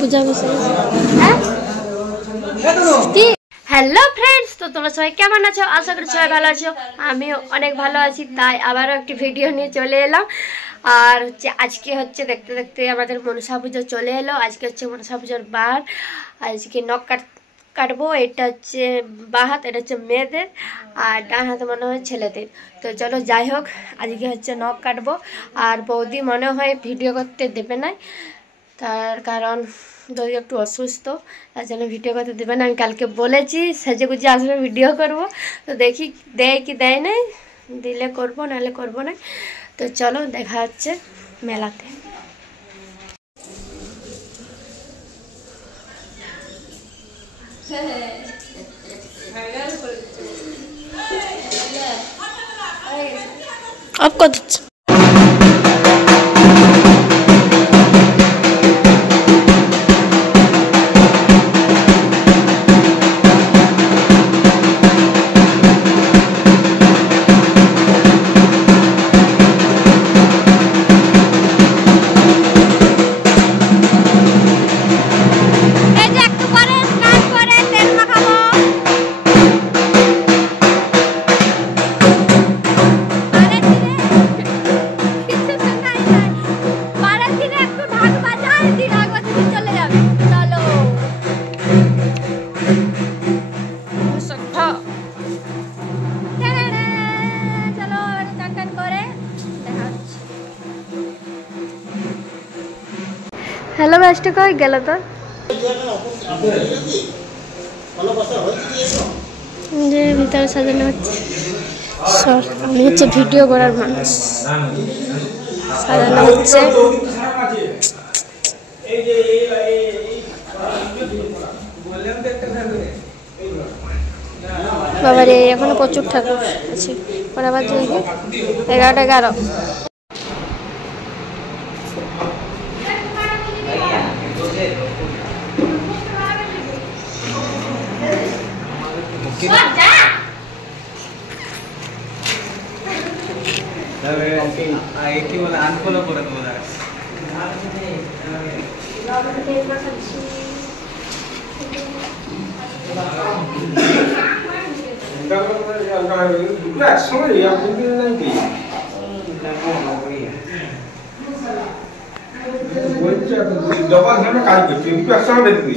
বুঝা বসে hello friends, তো তোমরা সবাই কেমন আছো? আশা করি সবাই ভালো আছো। আমিও অনেক ভালো আছি। তাই আবারও একটি ভিডিও নিয়ে চলে এলাম। আর আজকে দেখতে দেখতে আমাদের মনসা পুজো চলে এলো। আজকে মনসা পুজোর বার। আজকে নখ কাটবো। এটা হচ্ছে বাঁ হাত, এটা হচ্ছে মেয়েদের, আর ডান হাতে মনে হয় ছেলেদের। তো চলো যাই হোক, আজকে নখ কাটবো। আর বৌদি মনে হয় ভিডিও করতে দেবে না, তার কারণ যদি একটু অসুস্থ, তার জন্য ভিডিও করতে দেবে না। আমি কালকে বলেছি সেজে গুজে আসলে ভিডিও করব। তো দেখি দেয় কি দেয় নাই, দিলে করবো, নাহলে করবো না। তো চলো দেখা হচ্ছে মেলাতে। অফ করে দিচ্ছি। হ্যালো মাস্টার, কই গেল তো? যে ভিতরে সাজানো হচ্ছে। আমি ভিডিও করার মানুষ, সাজানো হচ্ছে। বাবারে এখনো প্রচুর ঠাকুর আছে। পরে আবার 11:11। আনফলো করে দেবো। কাজ করছি একসঙ্গে দেখবি।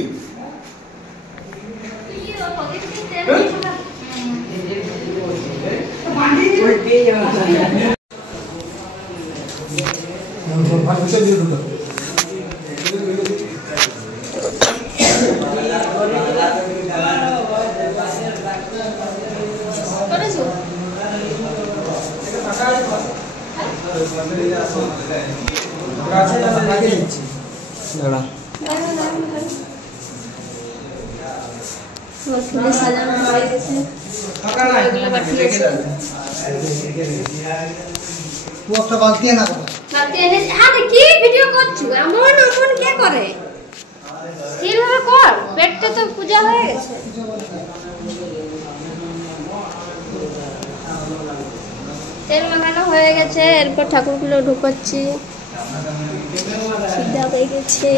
পেটটা তো পূজা হয়ে গেছে। তেল মাখানো হয়ে গেছে, এরপর ঠাকুরগুলো ঢুকাচ্ছি। সিদ্ধা হয়ে গেছে।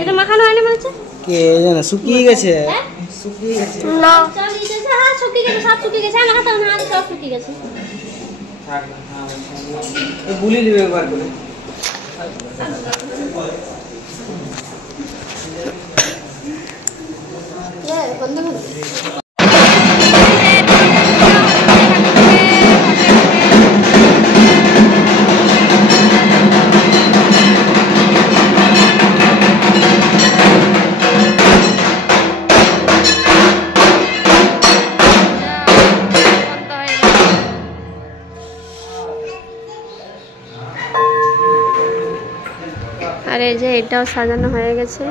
এটা মাখানো হয়নি বলছে, কে জানে শুকিয়ে গেছে। শুকিয়ে গেছে, শুকিয়ে গেছে, সব শুকিয়ে গেছে। আমার হাতে সব শুকিয়ে গেছে। বুলি দিবে একবার করে। বন্ধ করে আর এই যে এটাও সাজানো হয়ে গেছে।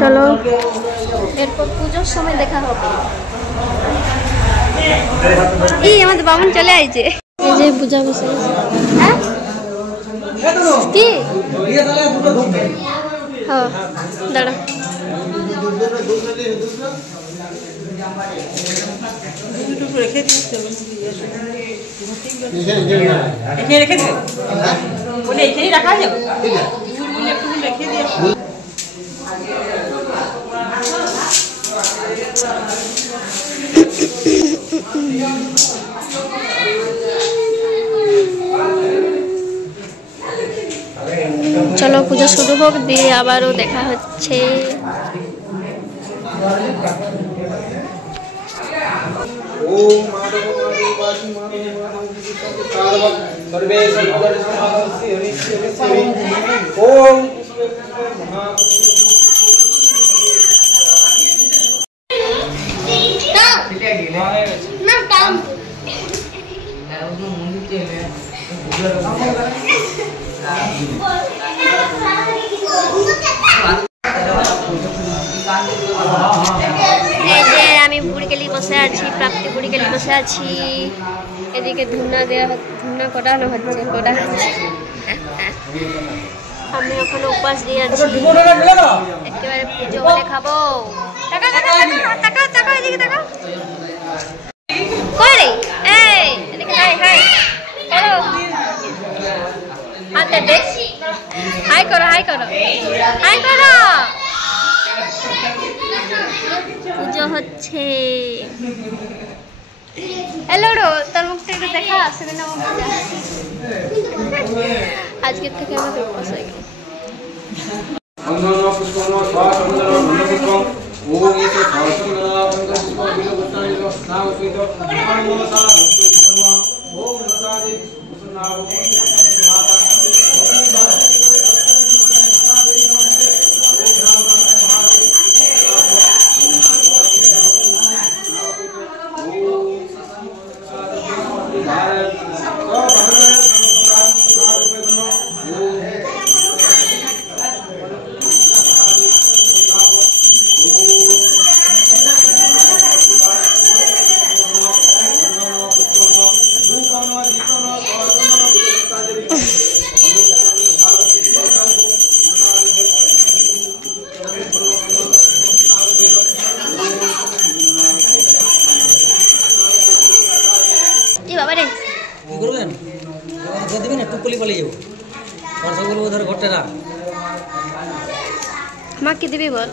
চলো এরপর পুজোর সময় দেখা হবে। এই আমাদের বামুন চলে আইছে, এই যে পূজা বসে হ্যাঁ কি হ্যাঁ দাঁড়া চলো পূজা শুরু হোক, দিয়ে আবারও দেখা হচ্ছে। আমি বুড়ি গেলি বসে আছি, প্রাপ্তি বুড়ি গেলি বসে আছি, এদিকে ধুনা করানো হচ্ছে। আমি ওখানে উপাস দিয়ে আছি, একেবারে পুজো বলে খাবো। হাই করো পুজো হচ্ছে। হ্যালো তোর মুখটা একটু দেখা আসবে না, আজকের থেকে আমাদের উপাস হয়ে গেল। আমাকে দিবি বল।